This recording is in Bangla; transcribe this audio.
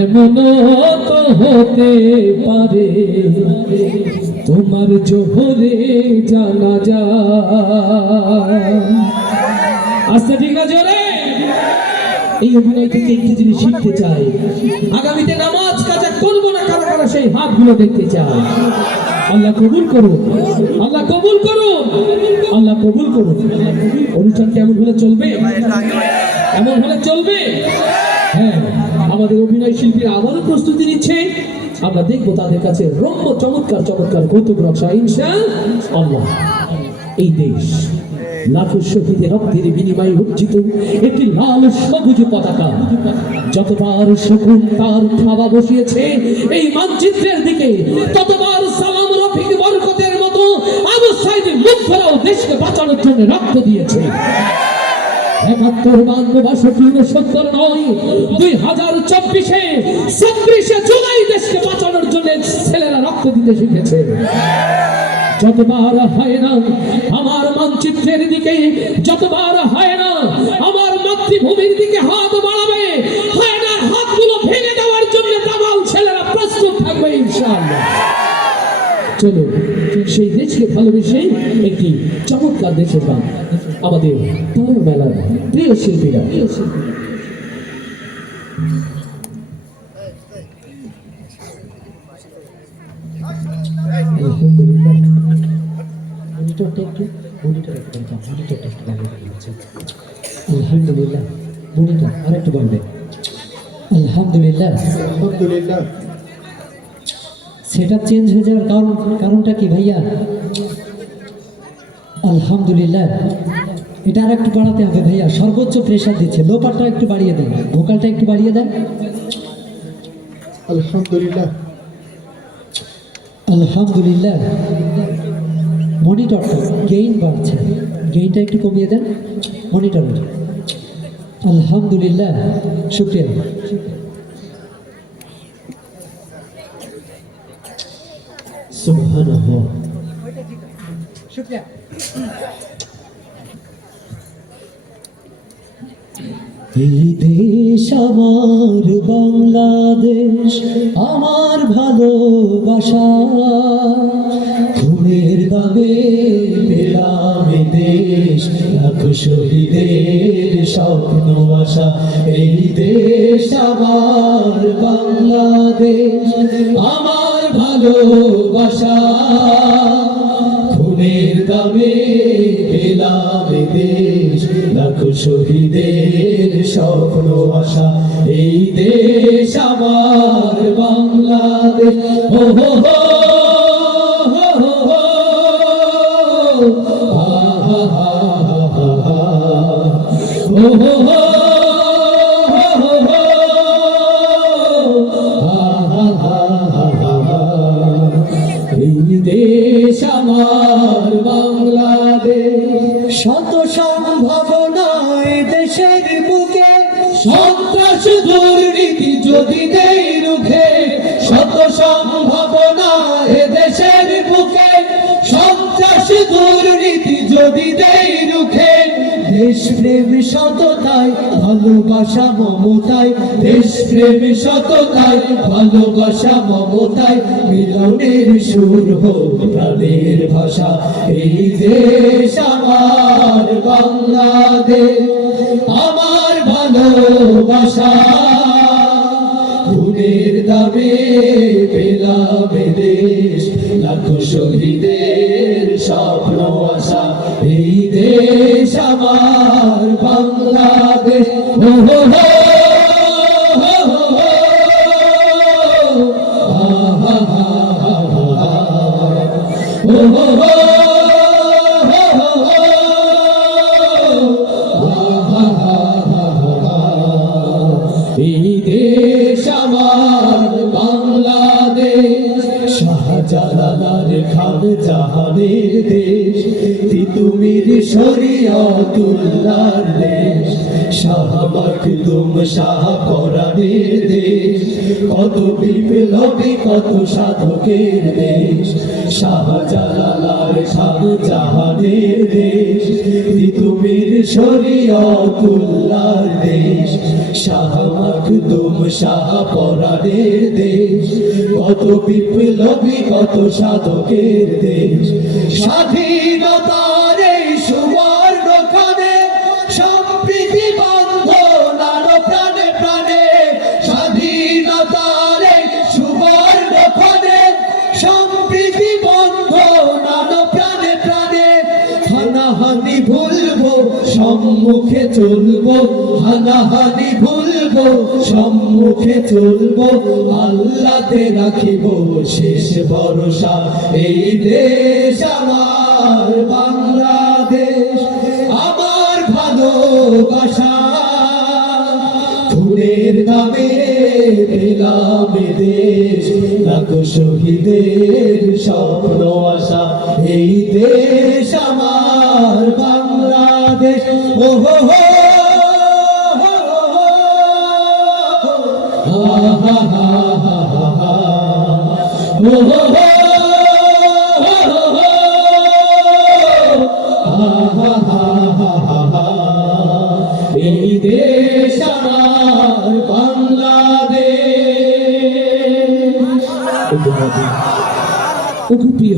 এমনও তো হতে পারে তোমার জোহরে জানাজা। আস্তে ঠিক না জোরে। এই অভিনয় থেকে একটি জিনিস শিখতে চাই, আগামীতে নামাজ কাজা করবো না কারা কারা সেই হাতগুলো দেখতে চাই। আল্লাহ কবুল করুন, আল্লাহ কবুল করুন, আল্লাহ কবুল করুন। অনুষ্ঠান কেমন হলে চলবে? এমন হলে চলবে। হ্যাঁ, আমাদের অভিনয় শিল্পীরা আবারও প্রস্তুতি নিচ্ছে। আমরা দেখবো তাদের কাছে রম্য চমৎকার চমৎকার কৌতুক রক্ষা ইনশাআল্লাহ। এই দেশ লাখো শহীদের রক্তের বিনিময়ে অর্জিত একটি লাল সবুজ পতাকা। যতবার শকুন তার খাওয়া বসিয়েছে এই মানচিত্রের দিকে, ততবার সালাম রফিক বরকতের মতো আবু সাইদ মুগ্ধরাও দেশকে বাঁচানোর জন্য রক্ত দিয়েছে। ৭১, ৬২, ৬৯ নয়, ২০২৪-এ ৩৬ জুলাই দেশকে বাঁচানোর জন্য ছেলেরা রক্ত দিতে শিখেছে। যতবার হয় না আমার মানচিত্রের দিকে, যতবার হয় না আমার মাতৃভূমির দিকে হাত বাড়াবে, হয় না হাতগুলো ভেঙে দেওয়ার জন্য দামাল ছেলেরা প্রস্তুত থাকবে ইনশাআল্লাহ। চলো সেই দেশকে ভালোবেসে একটি চমৎকার দেশের গান আমাদের তারা মেলার প্রিয় শিল্পীরা। আলহামদুলিল্লাহ, মনিটর আরেকটু বলবে। আলহামদুলিল্লাহ, আলহামদুলিল্লাহ। সেটা চেঞ্জ হয়ে যাওয়ার কারণটা কি ভাইয়া? আলহামদুলিল্লাহ, এটা আর একটু বাড়াতে হবে ভাইয়া, সর্বোচ্চ প্রেশার দিচ্ছে। লোপারটা একটু বাড়িয়ে দেন, ভোকালটা একটু বাড়িয়ে দেন। আলহামদুলিল্লাহ, আলহামদুলিল্লাহ। মনিটরটা গেইন বাড়ছে, গেইনটা একটু কমিয়ে দেন মনিটরের। আলহামদুলিল্লাহ, শুকরিয়া। সুবহানাল্লাহ, শুকরিয়া। এই দেশ আমার বাংলাদেশ, আমার ভালোবাসা, খুনের দামে পেলাম এ দেশ, লাখো শহীদের স্বপ্ন আশা। এই দেশ আমার বাংলাদেশ, আমার ভালোবাসা, খুনের দামে পেলাম এ দেশ, লাখো শহীদের স্বপ্ন আশা। এই দেশ আমার বাংলাদেশ। ও হো হো হো হো, আহা হা হা হা, ও হো হো হো হো, আহা হা হা হা। এই দেশ আমার বাংলাদেশ, শত সম্ভাবনায় দেশের বুকে, সন্ত্রাস দুর্নীতি যদি দেই রুখে, শত সম্ভাবনায় দেশের বুকে, সন্ত্রাস দুর্নীতি যদি দেই রুখে। দেশপ্রেম সততায় ভালোবাসা মমতায়, দেশপ্রেম সততায় ভালোবাসা মমতায়, মিলনের সুর হোক প্রাণের ভাষা। এই দেশ আমার বাংলাদেশ, আমার ভালোবাসা, খুনের দামে পেলাম এ দেশ, লাখো শহীদের স্বপ্ন আশা। এই দেশ আমার বাংলাদেশ। ও হো হো হো হো, আহা হা হা, ও হো হো হো হো, আহা হা হা। এই দেশ আমার বাংলাদেশ, শাহজালাল খান জাহানের দেশ, তিতুমির শরিয়তুল্লাহর দেশ, শাহ মাখদুম শাহ পরাণের দেশ, কত বিপ্লবী কত সাধকের দেশ, শাহজালাল আর শাহজাহানের দেশ, তিতুমির শরীয়তুল্লাহর দেশ, শাহ মাখদুম শাহ পরাণের দেশ, কত বিপ্লবী কত সাধকের দেশ। স্বাধীনতার এই সুবর্ণক্ষণে সম্প্রীতি বন্ধন আরো প্রাণে প্রাণে, স্বাধীনতার এই সুবর্ণক্ষণে সম্প্রীতি বন্ধন আরো প্রাণে প্রাণে। হানাহানি ভুলবো সম্মুখে চলবো, হানাহানি ভুলবো সম্মুখে চলবো, আল্লাহতে রাখিব শেষ ভরসা। এই দেশ আমার বাংলাদেশ, আমার ভালোবাসা, খুনের নামে পেলাম দেশ, লাখো শহীদের স্বপ্ন আশা। এই দেশ আমার বাংলাদেশ। ও হো হো, হা হা হা হা হা, ও হো হো, হা হা হা হা হা, এই দেশ আমার বাংলাদেশ। ওগো প্রিয়